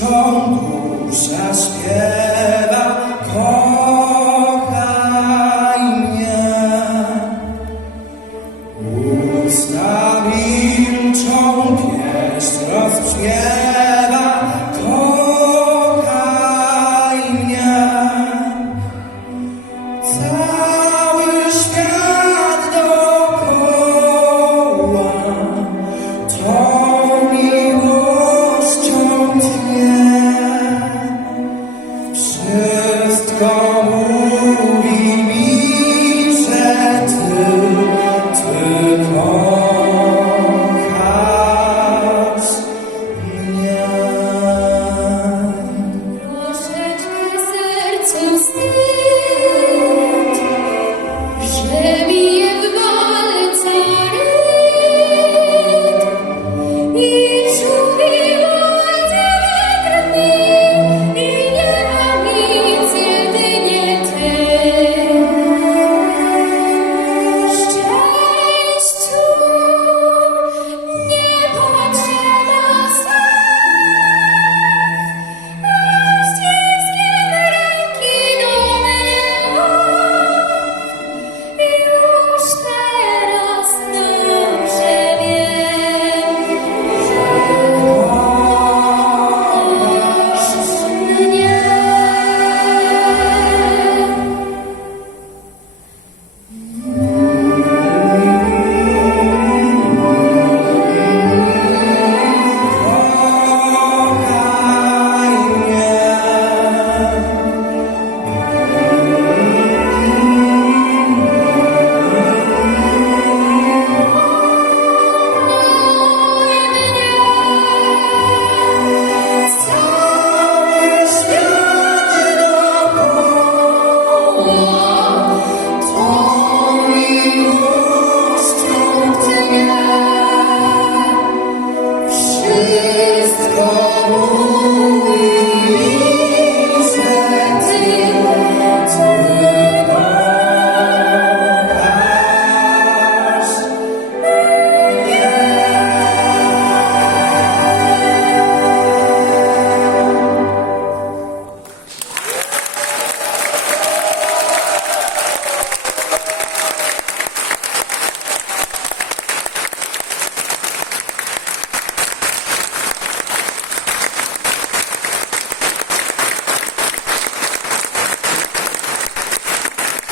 sądu zaśpiewa kochaj mnie. Usta milczą, pieśń rozbrzmiewa kochaj mnie. calmo